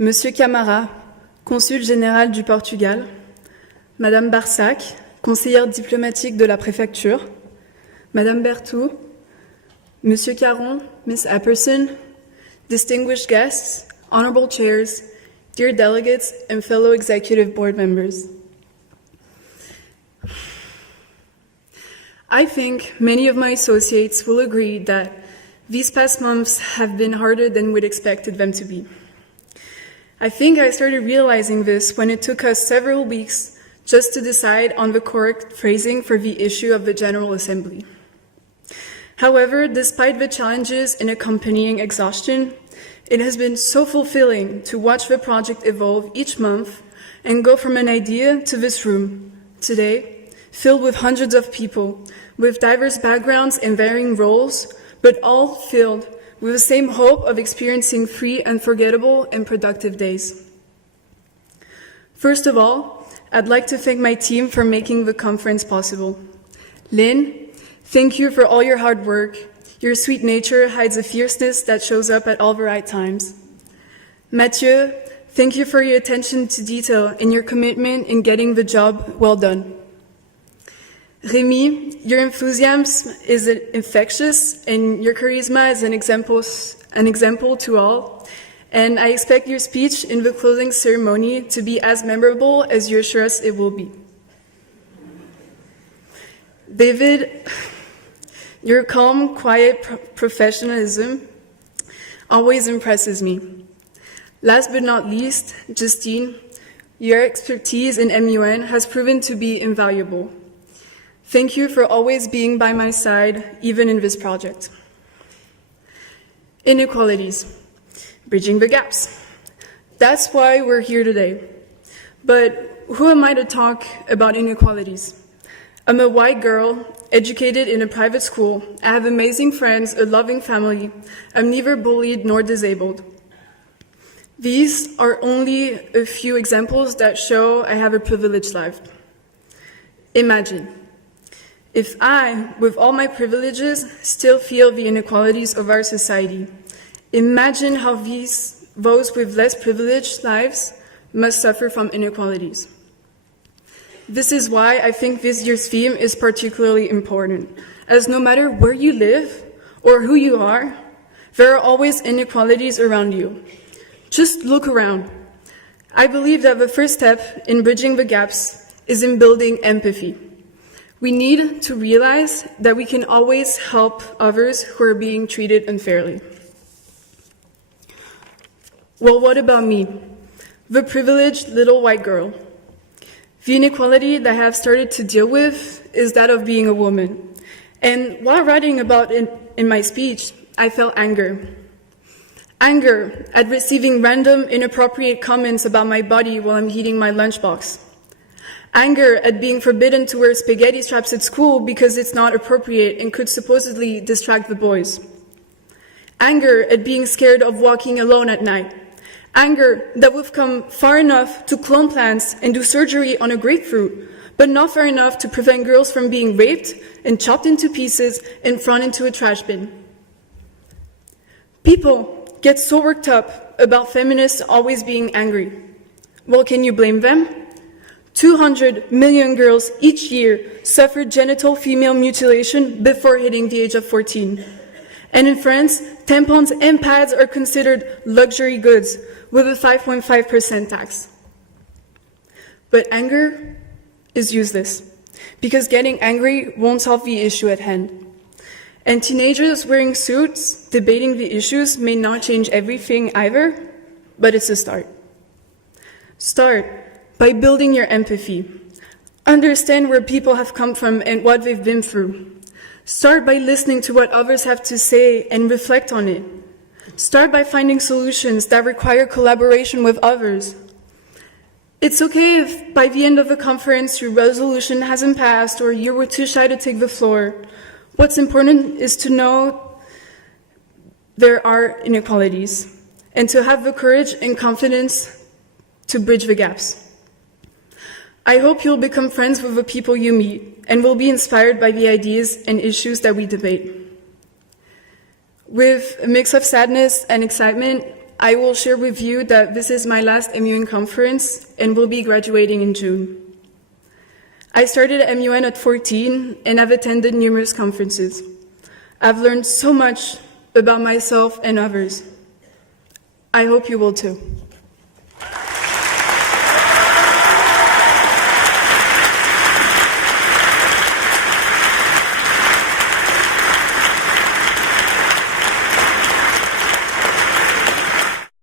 Monsieur Camara, consul général du Portugal, Madame Barsac, conseillère diplomatique de la préfecture, Madame Berthoud, Monsieur Caron, Miss Apperson, distinguished guests, honorable chairs, dear delegates, and fellow executive board members. I think many of my associates will agree that these past months have been harder than we'd expected them to be. I think I started realizing this when it took us several weeks just to decide on the correct phrasing for the issue of the General Assembly. However, despite the challenges and accompanying exhaustion, it has been so fulfilling to watch the project evolve each month and go from an idea to this room, today, filled with hundreds of people, with diverse backgrounds and varying roles, but all filled with the same hope of experiencing free, unforgettable, and productive days. First of all, I'd like to thank my team for making the conference possible. Lynn, thank you for all your hard work. Your sweet nature hides a fierceness that shows up at all the right times. Mathieu, thank you for your attention to detail and your commitment in getting the job well done. Rémi, your enthusiasm is infectious and your charisma is an example to all. And I expect your speech in the closing ceremony to be as memorable as you assure us it will be. David, your calm, quiet professionalism always impresses me. Last but not least, Justine, your expertise in MUN has proven to be invaluable. Thank you for always being by my side, even in this project. Inequalities, bridging the gaps. That's why we're here today. But who am I to talk about inequalities? I'm a white girl, educated in a private school. I have amazing friends, a loving family. I'm neither bullied nor disabled. These are only a few examples that show I have a privileged life. Imagine if I, with all my privileges, still feel the inequalities of our society. Imagine how those with less privileged lives must suffer from inequalities. This is why I think this year's theme is particularly important, as no matter where you live or who you are, there are always inequalities around you. Just look around. I believe that the first step in bridging the gaps is in building empathy. We need to realize that we can always help others who are being treated unfairly. Well, what about me, the privileged little white girl? The inequality that I have started to deal with is that of being a woman. And while writing about it in my speech, I felt anger. Anger at receiving random, inappropriate comments about my body while I'm eating my lunchbox. Anger at being forbidden to wear spaghetti straps at school because it's not appropriate and could supposedly distract the boys. Anger at being scared of walking alone at night. Anger that we've come far enough to clone plants and do surgery on a grapefruit, but not far enough to prevent girls from being raped and chopped into pieces and thrown into a trash bin. People get so worked up about feminists always being angry. Well, can you blame them? 200 million girls each year suffer genital female mutilation before hitting the age of 14. And in France, tampons and pads are considered luxury goods with a 5.5% tax. But anger is useless, because getting angry won't solve the issue at hand. And teenagers wearing suits debating the issues may not change everything either, but it's a start. Start by building your empathy. Understand where people have come from and what they've been through. Start by listening to what others have to say and reflect on it. Start by finding solutions that require collaboration with others. It's okay if by the end of the conference your resolution hasn't passed or you were too shy to take the floor. What's important is to know there are inequalities and to have the courage and confidence to bridge the gaps. I hope you'll become friends with the people you meet and will be inspired by the ideas and issues that we debate. With a mix of sadness and excitement, I will share with you that this is my last MUN conference and will be graduating in June. I started at MUN at 14 and I've attended numerous conferences. I've learned so much about myself and others. I hope you will too.